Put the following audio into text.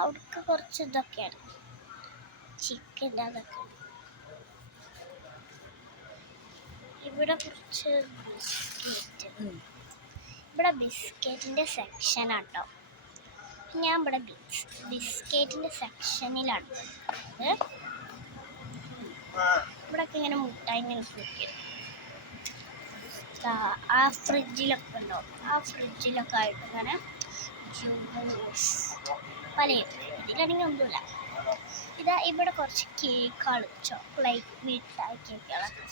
അവിടേക്ക് കുറച്ച് ഇതൊക്കെയാണ്, ചിക്കൻ അതൊക്കെ. ഇവിടെ കുറച്ച് ബിസ്ക്കറ്റ്, ഇവിടെ ബിസ്ക്കറ്റിൻ്റെ സെക്ഷനാട്ടോ. ഞാൻ ഇവിടെ ബിസ്ക്കറ്റിൻ്റെ സെക്ഷനിലാണ്. ഇവിടെയൊക്കെ ഇങ്ങനെ മുട്ടായി ഇങ്ങനെ വെക്കും. ആ ഫ്രിഡ്ജിലൊക്കെ ഉണ്ടാവും, ആ ഫ്രിഡ്ജിലൊക്കെ ആയിട്ട് ഇങ്ങനെ ജ്യൂസ് പലയും. ഇതിലാണെങ്കിൽ ഒന്നുമില്ല. ഇവിടെ കുറച്ച് കേക്കുകൾ, ചോക്ലേറ്റ് മിഠായി കേക്കുകളൊക്കെ.